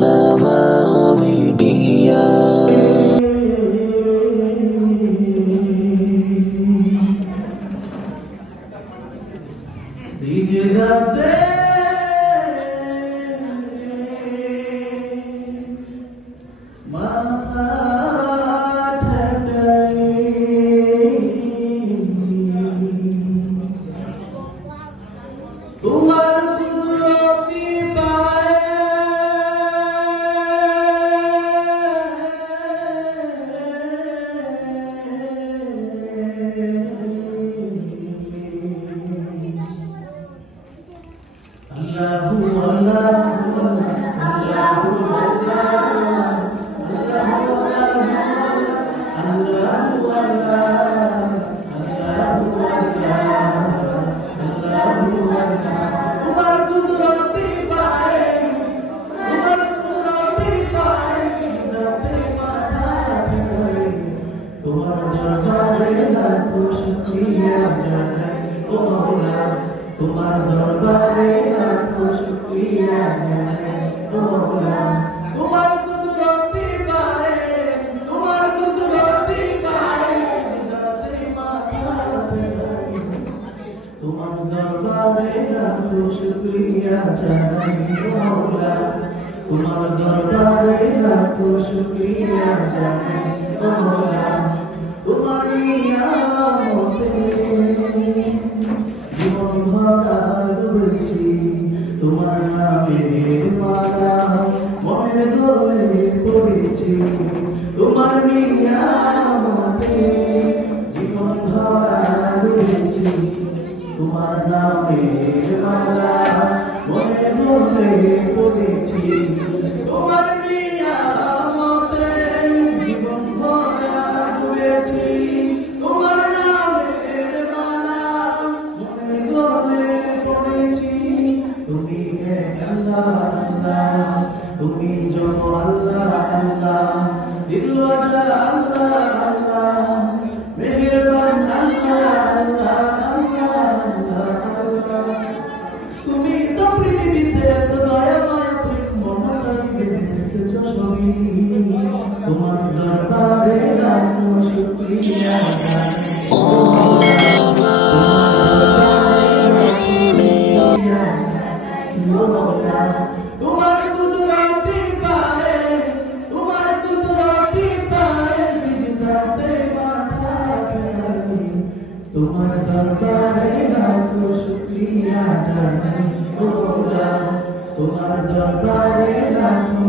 Maulana Media. तुम्हार दरबारे लाखो शुक्रिया ओ मौला तुम्हार कुदरती पाए दाते माता तुम्हार दरबारे लाखो शुक्रिया ओ मौला तुम्हार दरबारे लाखो शुक्रिया ओ मौला तुम्हारी नियामतें জীবন ভরা রয়েছি তোমার নামের মালা মনে ধরে পড়েছি তোমার নিয়ামতে জীবন ভরা রয়েছি তোমার নামের মালা মনে ধরে পড়েছি তোমার নিয়ামতে জীবন ভরা রয়েছি তোমার নামের মালা তুমি আল্লাহ আল্লাহ তুমি জন্য আল্লাহ আল্লাহ দিলওয়ালা আল্লাহ আল্লাহ মেহেরবান আল্লাহ আল্লাহ আল্লাহ আল্লাহ তুমি তো পৃথিবীতে এত দয়া মায়া প্রেম মমতায় বেঁধেছো সবই তোমার দরবারে লাখো শুকরিয়া তোমার কুদরতি পায়ে সিজদাতে মাথা ফেলি তোমার দরবারে লাখো শুকরিয়া জানাই ও মওলা তোমার দরবারে লাখো